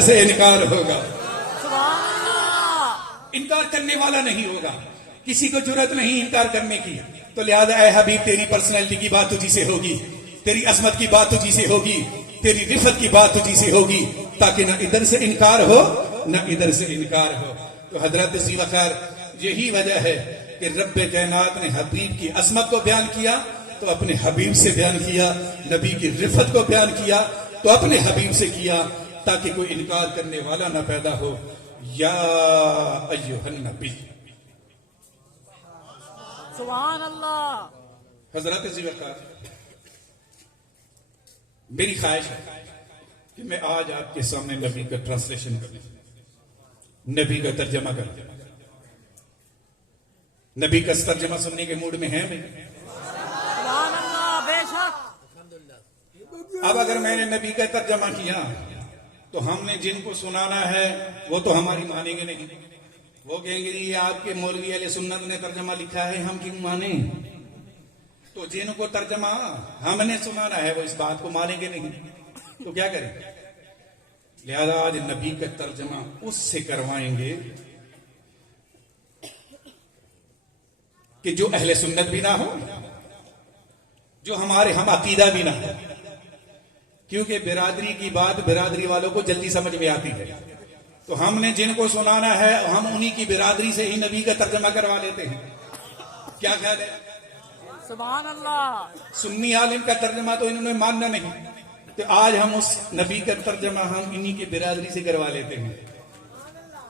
سے انکار ہوگا، سبحان اللہ۔ انکار کرنے والا نہیں ہوگا، کسی کو جرأت نہیں انکار کرنے کی۔ تو لہذا اے حبیب تیری پرسنالٹی کی بات تجھی سے ہوگی، تیری عظمت کی بات تجھی سے ہوگی، تیری رفت کی بات تجھی سے ہوگی، تاکہ نہ ادھر سے انکار ہو نہ ادھر سے انکار ہو۔ تو حضرت ذی وقار، یہی وجہ ہے کہ رب کائنات نے حبیب کی عظمت کو بیان کیا تو اپنے حبیب سے بیان کیا، نبی کی رفت کو بیان کیا تو اپنے حبیب سے کیا، تاکہ کوئی انکار کرنے والا نہ پیدا ہو۔ یا ایھا النبی، سبحان اللہ۔ حضرت ذی وقار، میری خواہش ہے کہ میں آج آپ کے سامنے نبی کا ٹرانسلیشن کروں، نبی کا ترجمہ کروں۔ نبی کا ترجمہ سننے کے موڈ میں ہے میں؟ سبحان اللہ، بے شک۔ اب اگر میں نے نبی کا ترجمہ کیا تو ہم نے جن کو سنانا ہے وہ تو ہماری مانیں گے نہیں، وہ کہیں گے یہ آپ کے مولوی اہل سنت نے ترجمہ لکھا ہے، ہم کیوں مانیں؟ تو جن کو ترجمہ ہم نے سنانا ہے وہ اس بات کو مانیں گے نہیں، تو کیا کریں؟ لہذا آج نبی کا ترجمہ اس سے کروائیں گے کہ جو اہل سنت بھی نہ ہو، جو ہمارے ہم عقیدہ بھی نہ ہو، کیونکہ برادری کی بات برادری والوں کو جلدی سمجھ میں آتی ہے۔ تو ہم نے جن کو سنانا ہے ہم انہی کی برادری سے ہی نبی کا ترجمہ کروا لیتے ہیں۔ کیا خیال ہے؟ سبحان اللہ۔ سنی عالم کا ترجمہ تو انہوں نے ماننا نہیں، تو آج ہم اس نبی کا ترجمہ ہم انہی کی برادری سے کروا لیتے ہیں۔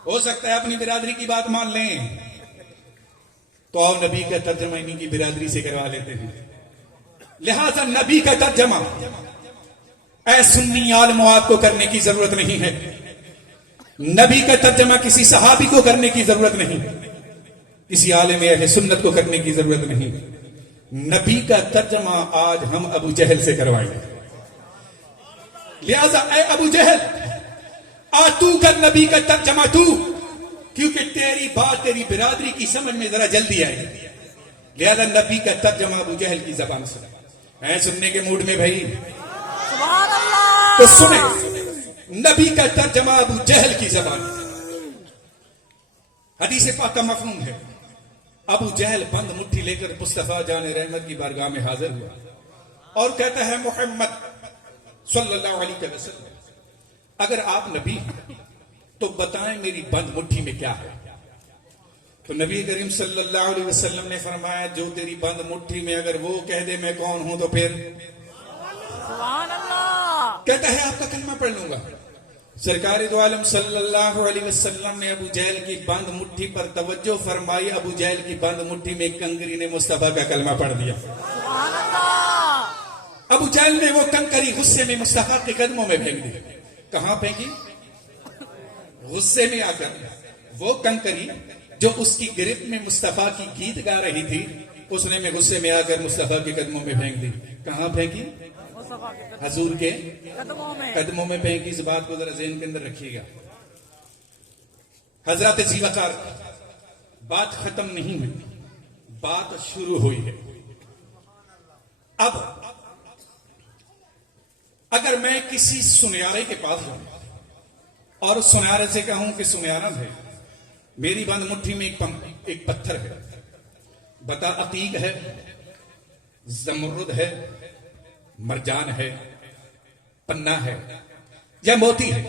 ہو سکتا ہے اپنی برادری کی بات مان لیں تو آؤ نبی کا ترجمہ انہی کی برادری سے کروا لیتے ہیں۔ لہذا نبی کا ترجمہ اے سنی عالموں آپ کو کرنے کی ضرورت نہیں ہے، نبی کا ترجمہ کسی صحابی کو کرنے کی ضرورت نہیں، کسی عالم اہل سنت کو کرنے کی ضرورت نہیں، نبی کا ترجمہ آج ہم ابو جہل سے کروائیں گے۔ لہذا اے ابو جہل، تو کر نبی کا ترجمہ تو، کیونکہ تیری بات تیری برادری کی سمجھ میں ذرا جلدی آئے گی۔ لہذا نبی کا ترجمہ ابو جہل کی زبان سے اے سننے کے موڈ میں بھائی سبحان اللہ۔ تو سنیں نبی کا ترجمہ ابو جہل کی زبان۔ حدیث پاک کا مفہوم ہے، ابو جہل بند مٹھی لے کر مصطفیٰ جان رحمت کی بارگاہ میں حاضر ہوا اور کہتا ہے محمد صلی اللہ علیہ وسلم، اگر آپ نبی ہیں تو بتائیں میری بند مٹھی میں کیا ہے؟ تو نبی کریم صلی اللہ علیہ وسلم نے فرمایا جو تیری بند مٹھی میں اگر وہ کہہ دے میں کون ہوں تو پھر سبحان اللہ۔ کہتا ہے آپ کا کلمہ پڑھ لوں گا۔ سرکار دو عالم صلی اللہ علیہ وسلم نے ابو جہل کی بند مٹھی پر توجہ فرمائی، ابو جہل کی بند مٹھی میں کنکری نے مصطفیٰ کا کلمہ پڑھ دیا۔ سبحان اللہ۔ ابو جہل نے وہ کنکری غصے میں مصطفیٰ کے قدموں میں پھینک دی۔ کہاں پھینکی؟ غصے میں آ کر وہ کنکری جو اس کی گرفت میں مصطفیٰ کی گیت گا رہی تھی، اس نے میں غصے میں آ کر مصطفیٰ کے قدموں میں پھینک دی۔ کہاں پھینکی؟ مصطفیٰ کے حضور کے قدموں میں پھینکی۔ اس بات کو ذرا ذہن کے اندر رکھیے گا۔ حضرت ذی وقار، بات ختم نہیں ہوئی، بات شروع ہوئی ہے۔ اب اگر میں کسی سنیارے کے پاس جاؤں اور اس سنیارے سے کہوں کہ سنیارا ہے میری بند مٹھی میں ایک پتھر ہے، بتا عتیق ہے، زمرد ہے، مرجان ہے، پنہ ہے یا موتی ہے،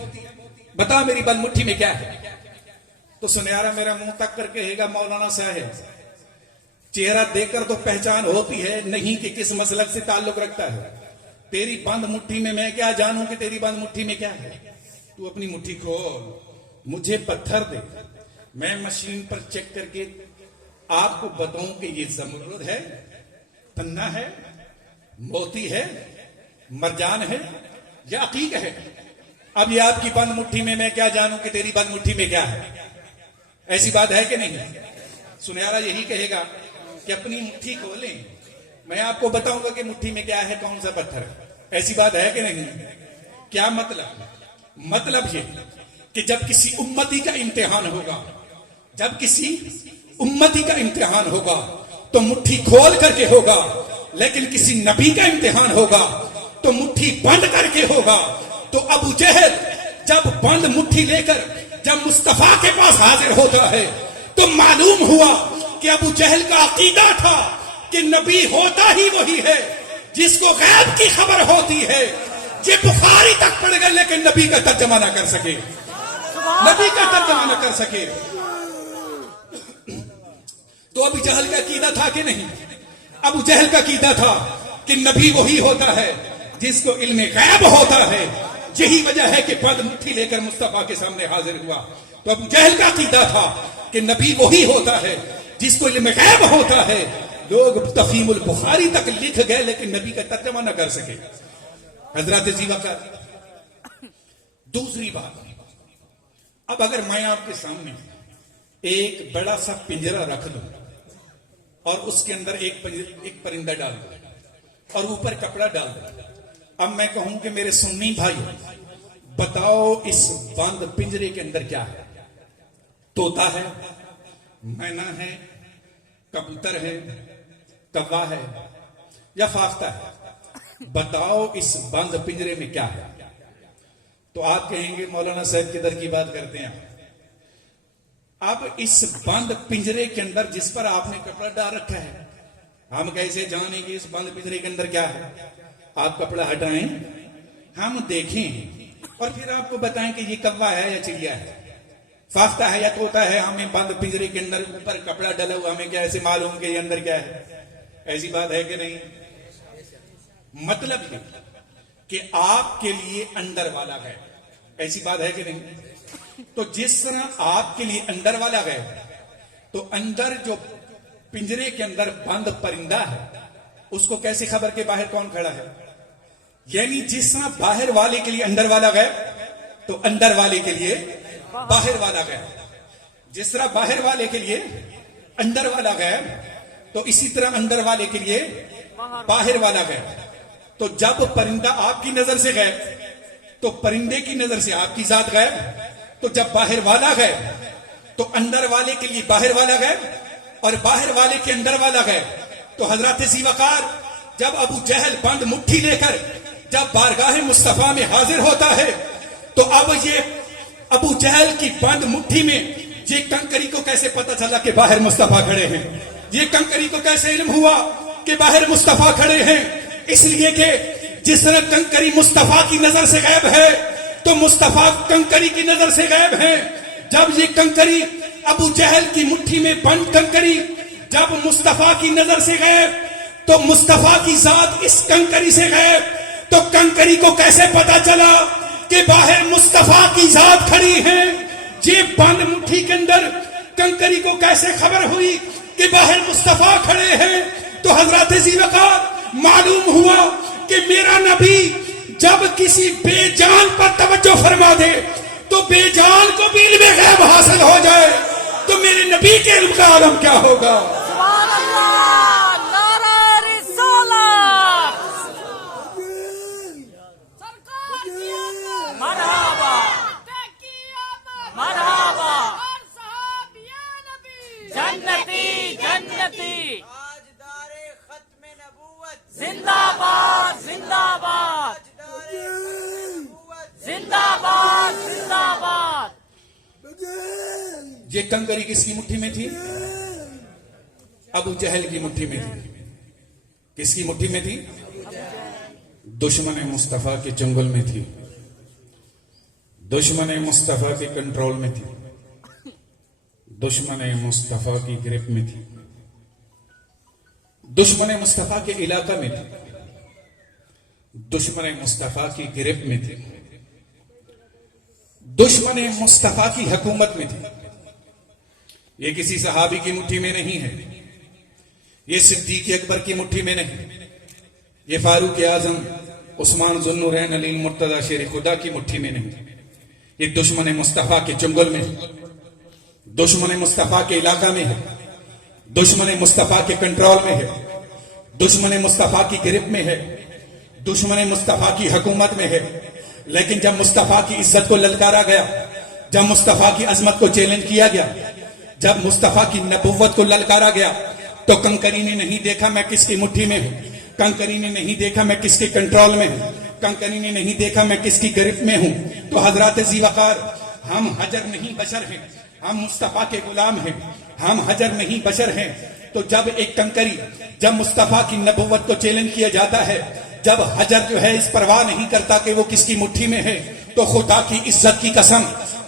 بتا میری بند مٹھی میں کیا ہے؟ تو سنیارا میرا منہ تک کر کہے گا مولانا صاحب، چہرہ دیکھ کر تو پہچان ہوتی ہے نہیں کہ کس مسلک سے تعلق رکھتا ہے، تیری بند مٹھی میں کیا جانوں کہ تیری بند مٹھی میں کیا ہے؟ تو اپنی مٹھی کھول، مجھے پتھر دے، میں مشین پر چیک کر کے آپ کو بتاؤں کہ یہ زمرد ہے، پنہ ہے، موتی ہے، مرجان ہے یا عقیق ہے۔ اب یہ آپ کی بند مٹھی میں کیا جانوں کہ تیری بند مٹھی میں کیا ہے؟ ایسی بات ہے کہ نہیں؟ سنیارا یہی کہے گا کہ اپنی مٹھی کھولیں، میں آپ کو بتاؤں گا کہ مٹھی میں کیا ہے، کون سا پتھر ہے۔ ایسی بات ہے کہ نہیں؟ کیا مطلب یہ کہ جب کسی امتی کا امتحان ہوگا، جب کسی امتی کا امتحان ہوگا تو مٹھی کھول کر کے ہوگا، لیکن کسی نبی کا امتحان ہوگا تو مٹھی بند کر کے ہوگا۔ تو ابو جہل جب بند مٹھی لے کر جب مصطفیٰ کے پاس حاضر ہوتا ہے تو معلوم ہوا کہ ابو جہل کا عقیدہ تھا کہ نبی ہوتا ہی وہی ہے جس کو غیب کی خبر ہوتی ہے. یہ بخاری تک پڑھ گئے لیکن نبی کا ترجمہ نہ کر سکے, نبی کا ترجمہ نہ کر سکے. تو ابو جہل کا عقیدہ تھا کہ نہیں؟ ابو جہل کا عقیدہ تھا کہ نبی وہی ہوتا ہے جس کو علم غیب ہوتا ہے. یہی وجہ ہے کہ بند مٹھی لے کر مصطفیٰ کے سامنے حاضر ہوا. تو ابو جہل کا عقیدہ تھا کہ نبی وہی ہوتا ہے جس کو علم غیب ہوتا ہے. لوگ تفہیم البخاری تک لکھ گئے لیکن نبی کا ترجمہ نہ کر سکے. حضرات زیوکار, دوسری بات, اب اگر میں آپ کے سامنے ایک بڑا سا پنجرا رکھ دوں اور اس کے اندر ایک پرندہ ڈال دوں اور اوپر کپڑا ڈال دوں, اب میں کہوں کہ میرے سنی بھائی بتاؤ اس بند پنجرے کے اندر کیا ہے؟ طوطا ہے, مینا ہے, کبوتر ہے, کوا ہے یا فاختہ ہے؟ بتاؤ اس بند پنجرے میں کیا ہے؟ تو آپ کہیں گے مولانا صاحب کدھر کی بات کرتے ہیں. اب اس بند پنجرے کے اندر جس پر آپ نے کپڑا ڈال رکھا ہے, ہم کیسے جانیں گے اس بند پنجرے کے اندر کیا ہے؟ آپ کپڑا ہٹائیں, ہم دیکھیں اور پھر آپ کو بتائیں کہ یہ کوا ہے یا چڑیا ہے, فاختہ ہے یا طوطا ہے. ہمیں بند پنجرے کے اندر اوپر کپڑا ڈلا ہوا, ہمیں کیا ایسے معلوم کہ یہ اندر کیا ہے؟ ایسی بات ہے کہ نہیں؟ مطلب یہ کہ آپ کے لیے اندر والا ہے, ایسی بات ہے کہ نہیں؟ تو جس طرح آپ کے لیے اندر والا ہے تو اندر جو پنجرے کے اندر بند پرندہ ہے اس کو کیسے خبر کہ باہر کون کھڑا ہے؟ یعنی جس طرح باہر والے کے لیے اندر والا ہے تو اندر والے کے لیے باہر والا ہے. جس طرح باہر والے کے لیے اندر والا ہے تو اسی طرح اندر والے کے لیے باہر والا ہے. تو جب پرندہ آپ کی نظر سے غائب تو پرندے کی نظر سے آپ کی ذات غائب. تو جب باہر والا غائب تو اندر والے کے لیے باہر والا غائب اور باہر والے کے اندر والا غائب. تو حضرات زیوکار, جب ابو جہل بند مٹھی لے کر جب بارگاہ مصطفیٰ میں حاضر ہوتا ہے تو اب یہ ابو جہل کی بند مٹھی میں یہ کنکری کو کیسے پتا چلا کہ باہر مصطفیٰ کھڑے ہیں؟ یہ کنکری کو کیسے علم ہوا کہ باہر مصطفیٰ کھڑے ہیں؟ اس لیے کہ جس طرح کنکری مصطفیٰ کی نظر سے غائب ہے تو مصطفیٰ کنکری کی نظر سے غائب ہے. جب یہ کنکری ابو جہل کی مٹھی میں بند کنکری جب مصطفیٰ کی نظر سے غائب تو مصطفیٰ کی ذات اس کنکری سے غائب. تو کنکری کو کیسے پتا چلا کہ باہر مصطفیٰ کی ذات کھڑی ہے؟ یہ بند مٹھی کے اندر کنکری کو کیسے خبر ہوئی کہ باہر مصطفیٰ کھڑے ہیں؟ تو حضرات زیوکار, معلوم ہوا کہ میرا نبی جب کسی بے جان پر توجہ فرما دے تو بے جان کو بھی علم غیب حاصل ہو جائے. تو میرے نبی کے علم کا عالم کیا ہوگا؟ سبحان اللہ, نعرہ رسالت, مرحبا مرحبا, جنتی جنتی, زندہ باد زندہ باد, زندہ باد زندہ باد. یہ کنکری کس کی مٹھی میں تھی؟ ابو جہل کی مٹھی میں تھی. کس کی مٹھی میں تھی؟ دشمن مصطفیٰ کے چنگل میں تھی, دشمن مصطفیٰ کے کنٹرول میں تھی, دشمن مصطفیٰ کی گرپ میں تھی, دشمن مصطفیٰ کے علاقہ میں تھی, دشمن مصطفیٰ کی گرپ میں تھی, دشمن مصطفیٰ کی حکومت میں تھی. یہ کسی صحابی کی مٹھی میں نہیں ہے, یہ صدیق اکبر کی مٹھی میں نہیں, یہ فاروق اعظم عثمان ذو النورین علی المرتضی شیر خدا کی مٹھی میں نہیں. یہ دشمن مصطفیٰ کے چنگل میں ہے, دشمن مصطفیٰ کے علاقہ میں ہے, دشمن مصطفیٰ کے کنٹرول میں ہے, دشمن مصطفیٰ کی گرپ میں ہے, دشمن مصطفیٰ کی حکومت میں ہے. لیکن جب مصطفیٰ کی عزت کو للکارا گیا, جب مصطفیٰ کی عظمت کو چیلنج کیا گیا, جب مصطفیٰ کی نبوت کو للکارا گیا تو کنکری نے نہیں دیکھا میں کس کی مٹھی میں ہوں, کنکری نے نہیں دیکھا میں کس کے کنٹرول میں ہوں, کنکری نے نہیں دیکھا میں کس کی گرفت میں ہوں. تو حضرات ذی وقار، ہم حجر نہیں بشر ہیں، ہم مصطفیٰ کے غلام ہیں، ہم حجر نہیں بشر ہیں. تو جب ایک کنکری، جب مصطفیٰ کی نبوت کو چیلنج کیا جاتا ہے، جب حجر جو ہے اس پرواہ نہیں کرتا کہ وہ کس کی مٹھی میں ہے، تو خدا کی عزت کی قسم،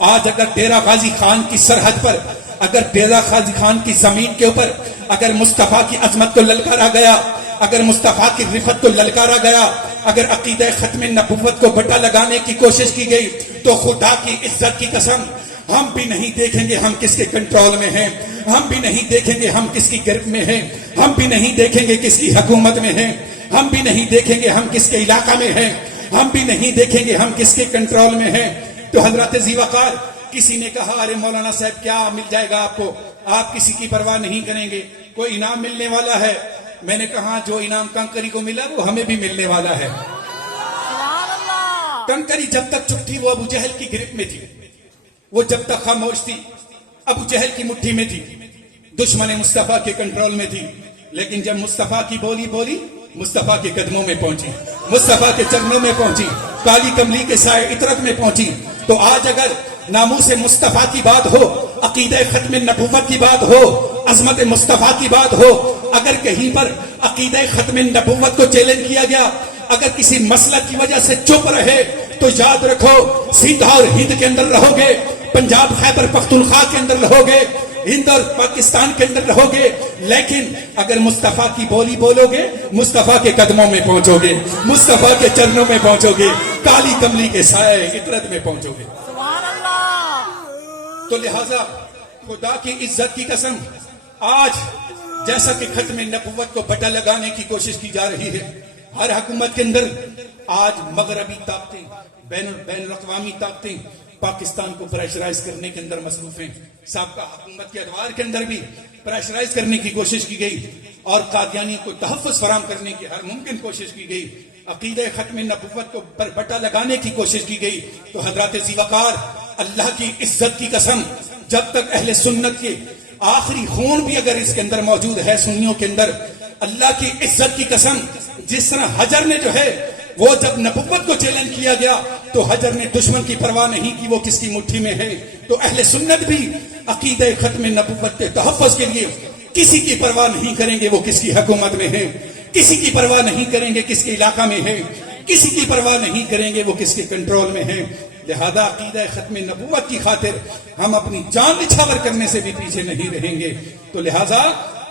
آج اگر ڈیرہ غازی خان کی سرحد پر، اگر ڈیرہ غازی خان کی زمین کے اوپر اگر مصطفیٰ کی عظمت کو للکارا گیا، اگر مصطفیٰ کی رفت کو للکارا گیا، اگر عقیدہ ختم نبوت کو بٹا لگانے کی کوشش کی گئی، تو خدا کی عزت کی قسم ہم بھی نہیں دیکھیں گے ہم کس کے کنٹرول میں ہیں، ہم بھی نہیں دیکھیں گے ہم کس کی گرفت میں ہیں، ہم بھی نہیں دیکھیں گے کس کی حکومت میں ہیں، ہم بھی نہیں دیکھیں گے ہم کس کے علاقہ میں ہیں، ہم بھی نہیں دیکھیں گے ہم کس کے کنٹرول میں ہیں. تو حضرت ذی وقار، کسی نے کہا ارے مولانا صاحب کیا مل جائے گا آپ کو، آپ کسی کی پرواہ نہیں کریں گے، کوئی انعام ملنے والا ہے. میں نے کہا جو انعام کنکری کو ملا وہ ہمیں بھی ملنے والا ہے. سبحان اللہ. کنکری جب تک چپ تھی وہ ابو جہل کی گرفت میں تھی، وہ جب تک خاموش تھی ابو جہل کی مٹھی میں تھی، دشمن مصطفیٰ کے کنٹرول میں تھی. لیکن جب مصطفیٰ کی بولی بولی، مصطفیٰ کے قدموں میں پہنچی، مصطفیٰ کے چرنوں میں پہنچی، کالی کملی کے سائے عطرت میں پہنچی. تو آج اگر ناموس مصطفیٰ کی بات ہو، عقیدہ ختم نبوت کی بات ہو، عظمت مصطفیٰ کی بات ہو، اگر کہیں پر عقیدہ ختم نبوت کو چیلنج کیا گیا، اگر کسی مسلک کی وجہ سے چپ رہے، تو یاد رکھو سندھ اور ہند کے اندر رہو گے، پنجاب خیبر پختونخوا کے اندر رہو گے، ہند اور پاکستان کے اندر رہو گے، لیکن اگر مصطفیٰ کی بولی بولو گے، مصطفیٰ کے قدموں میں پہنچو گے، مصطفیٰ کے چرنوں میں پہنچو گے، کالی کملی کے سائے عطرت میں پہنچو گے. سبحان اللہ. تو لہذا خدا کی عزت کی قسم، آج جیسا کہ ختم نبوت کو بٹا لگانے کی کوشش کی جا رہی ہے ہر حکومت کے اندر، آج مغربی طاقتیں، بین الاقوامی طاقتیں پاکستان کو پریشرائز کرنے کے اندر مصروف ہیں. سابقہ حکومت کے ادوار کے اندر بھی پریشرائز کرنے کی کوشش کی گئی اور قادیانی کو تحفظ فراہم کرنے کی ہر ممکن کوشش کی گئی، عقیدہ ختم نبوت کو پر بٹا لگانے کی کوشش کی گئی. تو حضرات ذی وقار، اللہ کی عزت کی قسم، جب تک اہل سنت کے آخری خون بھی اگر اس کے اندر موجود ہے سنیوں کے اندر، اللہ کی عزت کی قسم، جس طرح حجر نے جو ہے وہ جب نبوت کو چیلنج کیا گیا تو حجر نے دشمن کی پرواہ نہیں کی وہ کس کی مٹھی میں ہے، تو اہل سنت بھی عقیدہ ختم نبوت کے تحفظ کے لیے کسی کی پرواہ نہیں کریں گے وہ کس کی حکومت میں ہے، کسی کی پرواہ نہیں کریں گے کس کے علاقہ میں ہے، کسی کی پرواہ نہیں کریں گے وہ کس کے کنٹرول میں ہے. لہذا عقیدہ ختم نبوت کی خاطر ہم اپنی جان نچھاور کرنے سے بھی پیچھے نہیں رہیں گے. تو لہذا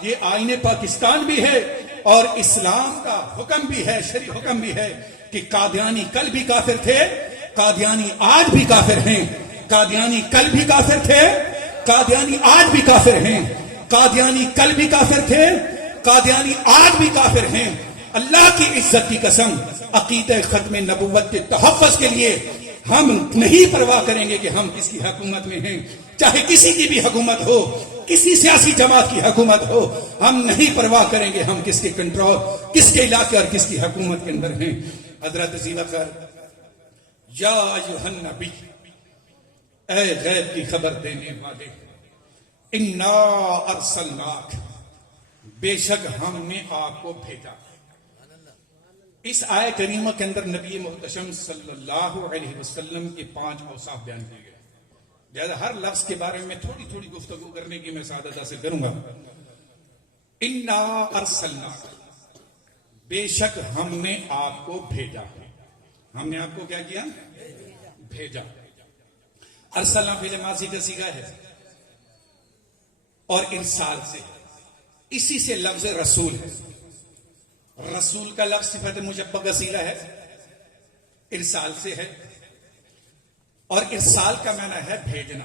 یہ آئین پاکستان بھی ہے اور اسلام کا حکم بھی ہے، شرعی حکم بھی ہے کہ قادیانی کل بھی کافر تھے، قادیانی آج بھی کافر ہیں، قادیانی کل بھی کافر تھے، قادیانی آج بھی کافر ہیں، قادیانی کل بھی کافر تھے، قادیانی آج بھی کافر ہیں. اللہ کی عزت کی قسم، عقیدہ ختم نبوت کے تحفظ کے لیے ہم نہیں پرواہ کریں گے کہ ہم کس کی حکومت میں ہیں، چاہے کسی کی بھی حکومت ہو، کسی سیاسی جماعت کی حکومت ہو، ہم نہیں پرواہ کریں گے ہم کس کے کنٹرول، کس کے علاقے اور کس کی حکومت کے اندر ہیں. حضرت ذی وقار، یا ایھا النبی، اے غیب کی خبر دینے والے، انا ارسلناک، بے شک ہم نے آپ کو بھیجا. اس آیت کریمہ کے اندر نبی محتشم صلی اللہ علیہ وسلم کے 5 اوصاف بیان کیے گئے. لہذا ہر لفظ کے بارے میں تھوڑی تھوڑی گفتگو کرنے کی میں سعادت حاصل کروں گا. انا ارسلناک، بے شک ہم نے آپ کو بھیجا. ہم نے آپ کو کیا کیا؟ بھیجا. ارسلنا فعل ماضی کا صیغہ ہے اور ارسال سے، اسی سے لفظ رسول ہے. رسول کا لفظ صفت مشبہ کا صیغہ ہے، ارسال سے ہے، اور ارسال کا معنی ہے بھیجنا.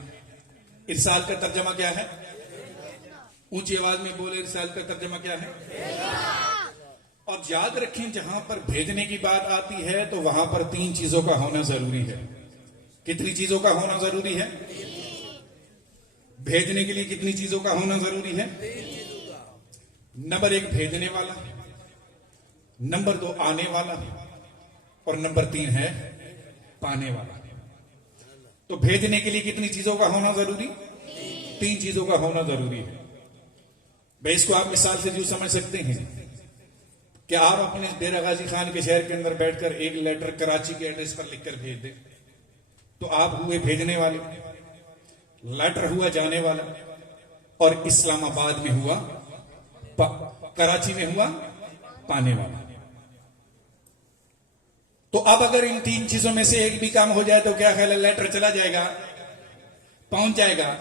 ارسال کا ترجمہ کیا ہے؟ اونچی آواز میں بولے، ارسال کا ترجمہ کیا ہے؟ اور یاد رکھیں جہاں پر بھیجنے کی بات آتی ہے تو وہاں پر 3 چیزوں کا ہونا ضروری ہے. کتنی چیزوں کا ہونا ضروری ہے؟ بھیجنے کے لیے کتنی چیزوں کا ہونا ضروری ہے؟ نمبر 1 بھیجنے والا، نمبر 2 آنے والا، اور نمبر 3 ہے پانے والا. تو بھیجنے کے لیے کتنی چیزوں کا ہونا ضروری؟ 3 چیزوں کا ہونا ضروری ہے. بھائی اس کو آپ مثال سے جو سمجھ سکتے ہیں، کہ آپ اپنے ڈیرہ غازی خان کے شہر کے اندر بیٹھ کر ایک لیٹر کراچی کے ایڈریس پر لکھ کر بھیج دیں تو آپ ہوئے بھیجنے والے، لیٹر ہوا جانے والا، اور اسلام آباد میں ہوا کراچی میں ہوا پانے والا۔ تو اب اگر ان تین چیزوں میں سے ایک بھی کام ہو جائے تو کیا خیال ہے، لیٹر چلا جائے گا، پہنچ جائے گا؟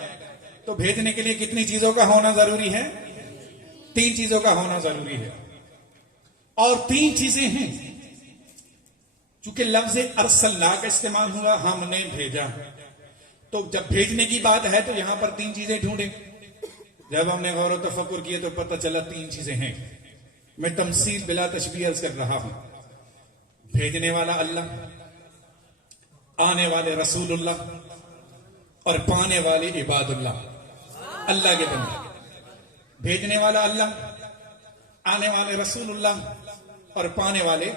تو بھیجنے کے لیے کتنی چیزوں کا ہونا ضروری ہے؟ تین چیزوں کا ہونا ضروری ہے، اور تین چیزیں ہیں۔ چونکہ لفظ ارسلنا کا استعمال ہوا، ہم نے بھیجا، تو جب بھیجنے کی بات ہے تو یہاں پر تین چیزیں ڈھونڈیں۔ جب ہم نے غور و تفکر کیے تو پتہ چلا تین چیزیں ہیں۔ میں تمثیل بلا تشبیہ عرض کر رہا ہوں۔ بھیجنے والا اللہ، آنے والے رسول اللہ، اور پانے والے عباد اللہ، اللہ کے بندے۔ بھیجنے والا اللہ، آنے والے رسول اللہ، اور پانے والے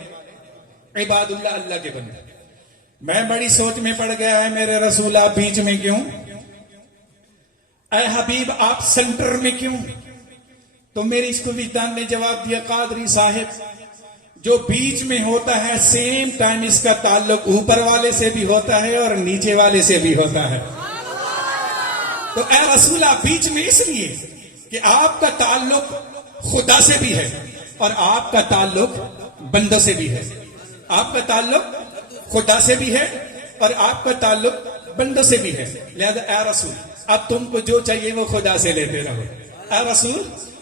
عباد اللہ، اللہ کے بندے۔ میں بڑی سوچ میں پڑ گیا ہے، میرے رسول آپ بیچ میں کیوں؟ اے حبیب آپ سینٹر میں کیوں؟ تو میری اس کو وجدان نے جواب دیا، قادری صاحب جو بیچ میں ہوتا ہے سیم ٹائم اس کا تعلق اوپر والے سے بھی ہوتا ہے اور نیچے والے سے بھی ہوتا ہے۔ تو اے رسول آپ بیچ میں اس لیے کہ آپ کا تعلق خدا سے بھی ہے اور آپ کا تعلق بندوں سے بھی ہے۔ آپ کا تعلق خدا سے بھی ہے اور آپ کا تعلق بندوں سے بھی ہے۔ لہذا اے رسول اب تم کو جو چاہیے وہ خدا سے لیتے رہو۔ اے رسول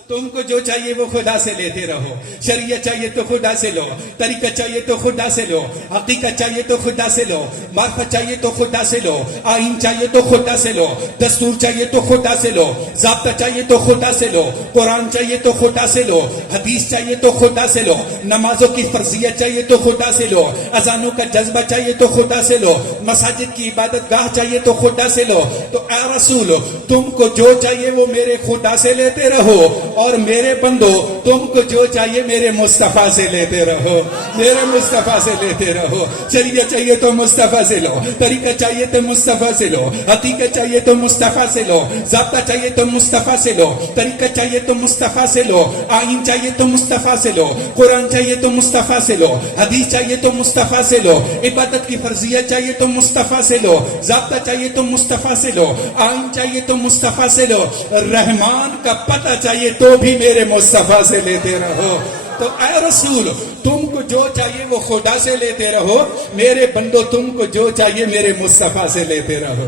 تم کو جو چاہیے وہ خدا سے لیتے رہو۔ شریعت چاہیے تو خدا سے لو، طریقہ چاہیے تو خدا سے لو، حقیقت چاہیے تو خدا سے لو، معرفت چاہیے تو خدا سے لو، آئین چاہیے تو خدا سے لو، دستور چاہیے تو خدا سے لو، ضابطہ چاہیے تو خدا سے لو، قرآن چاہیے تو خدا سے لو، حدیث چاہیے تو خدا سے لو، نمازوں کی فرضیت چاہیے تو خدا سے لو، اذانوں کا جذبہ چاہیے تو خدا سے لو، مساجد کی عبادت گاہ چاہیے تو خدا سے لو۔ تو اے رسول تم کو جو چاہیے وہ میرے خدا سے لیتے رہو، اور میرے بندو تم کو جو چاہیے میرے مصطفیٰ سے لیتے رہو، میرے مصطفیٰ سے لیتے رہو۔ شریعت چاہیے تو مصطفیٰ سے لو، طریقہ چاہیے تو مصطفیٰ سے لو، حقیقت چاہیے تو مصطفیٰ سے لو، ضابطہ چاہیے تو مصطفیٰ سے لو، طریقہ چاہیے تو مصطفیٰ سے لو، آئین چاہیے تو مصطفیٰ سے لو، قرآن چاہیے تو مصطفیٰ سے لو، حدیث چاہیے تو مصطفیٰ سے لو، عبادت کی فرضیت چاہیے تو مصطفیٰ سے لو، ضابطہ چاہیے تو مصطفیٰ سے لو، آئین چاہیے تو مصطفیٰ سے لو، رحمان کا پتہ چاہیے تو بھی میرے مصطفیٰ سے لیتے رہو۔ تو اے رسول تم کو جو چاہیے وہ خدا سے لیتے رہو، میرے بندو تم کو جو چاہیے میرے مصطفیٰ سے لیتے رہو۔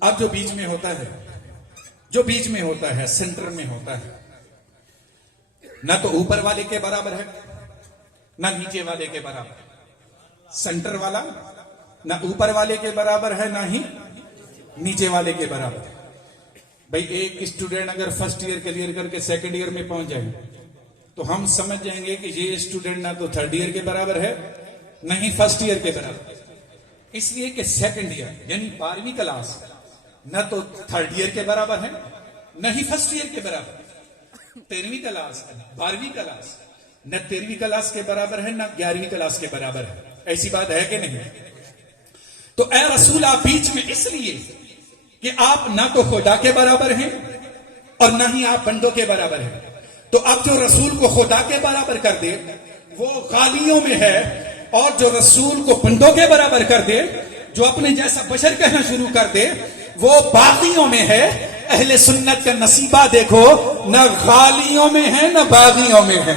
اب جو بیچ میں ہوتا ہے، جو بیچ میں ہوتا ہے، سینٹر میں ہوتا ہے، نہ تو اوپر والے کے برابر ہے نہ نیچے والے کے برابر۔ سینٹر والا نہ اوپر والے کے برابر ہے نہ ہی نیچے والے کے برابر۔ بھئی ایک اسٹوڈنٹ اگر فرسٹ ایئر کلیئر کر کے سیکنڈ ایئر میں پہنچ جائے تو ہم سمجھ جائیں گے کہ یہ اسٹوڈنٹ نہ تو تھرڈ ایئر کے برابر ہے نہ ہی فرسٹ ایئر کے برابر، اس لیے کہ سیکنڈ ایئر یعنی 12ویں کلاس نہ تو تھرڈ ایئر کے برابر ہے نہ ہی فرسٹ ایئر کے برابر۔ 13ویں کلاس 12ویں کلاس نہ 13ویں کلاس کے برابر ہے نہ 11ویں کلاس کے برابر ہے۔ ایسی بات ہے کہ نہیں؟ تو اے رسول آپ بیچ میں اس لیے کہ آپ نہ تو خدا کے برابر ہیں اور نہ ہی آپ بندوں کے برابر ہیں۔ تو اب جو رسول کو خدا کے برابر کر دے وہ غالیوں میں ہے، اور جو رسول کو بندوں کے برابر کر دے، جو اپنے جیسا بشر کہنا شروع کر دے، وہ باغیوں میں ہے۔ اہل سنت کا نصیبہ دیکھو، نہ غالیوں میں ہے نہ باغیوں میں ہے۔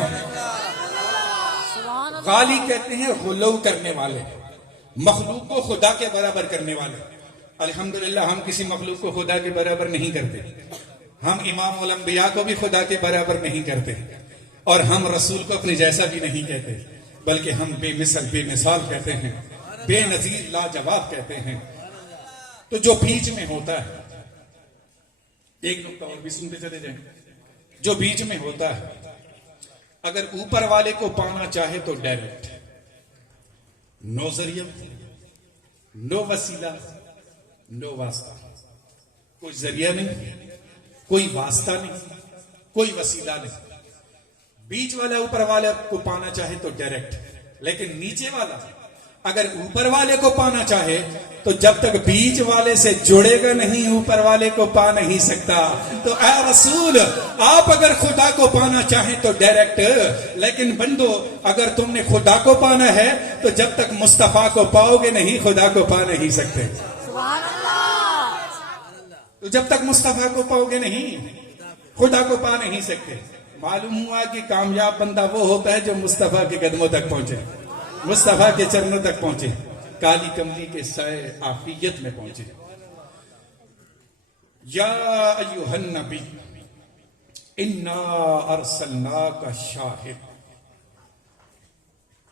غالی کہتے ہیں غلو کرنے والے، مخلوق کو خدا کے برابر کرنے والے۔ الحمدللہ ہم کسی مخلوق کو خدا کے برابر نہیں کرتے، ہم امام الانبیاء کو بھی خدا کے برابر نہیں کرتے، اور ہم رسول کو اپنے جیسا بھی نہیں کہتے، بلکہ ہم بے مثل بے مثال کہتے ہیں، بے نظیر لاجواب کہتے ہیں۔ تو جو بیچ میں ہوتا ہے، ایک نقطہ اور بھی سنتے چلے جائیں، جو بیچ میں ہوتا ہے اگر اوپر والے کو پانا چاہے تو ڈائریکٹ، نو ذریعہ، نو وسیلہ، نو واسطہ، کوئی ذریعہ نہیں، کوئی واسطہ نہیں، کوئی وسیلہ نہیں۔ بیچ والا اوپر والے کو پانا چاہے تو ڈائریکٹ، لیکن نیچے والا اگر اوپر والے کو پانا چاہے تو جب تک بیچ والے سے جڑے گا نہیں اوپر والے کو پا نہیں سکتا. تو اے رسول آپ اگر خدا کو پانا چاہیں تو ڈائریکٹ, لیکن بندو اگر تم نے خدا کو پانا ہے تو جب تک مصطفیٰ کو پاؤ گے نہیں خدا کو پا نہیں سکتے. سبحان اللہ. تو جب تک مصطفیٰ کو پاؤ گے نہیں خدا کو پا نہیں سکتے. معلوم ہوا کہ کامیاب بندہ وہ ہوتا ہے جو مصطفیٰ کے قدموں تک پہنچے, مصطفیٰ کے چرنوں تک پہنچے, کالی کملی کے سائے عافیت میں پہنچے. یا ایھا النبی انا ارسلناک شاہد,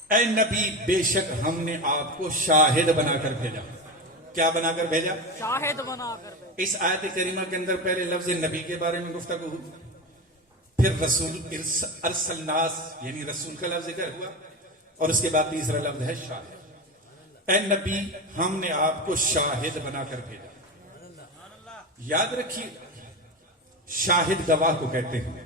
اے نبی بے شک ہم نے آپ کو شاہد بنا کر بھیجا. کیا بنا کر بھیجا؟ شاہد بنا کر دے. اس آیت کریمہ کے اندر پہلے لفظ نبی کے بارے میں گفتگو ہوئی, پھر رسول ارسلناس یعنی رسول کا لفظ ذکر ہوا, اور اس کے بعد تیسرا لفظ ہے شاہد. اے نبی ہم نے آپ کو شاہد بنا کر بھیجا. یاد رکھیے شاہد گواہ کو کہتے ہیں.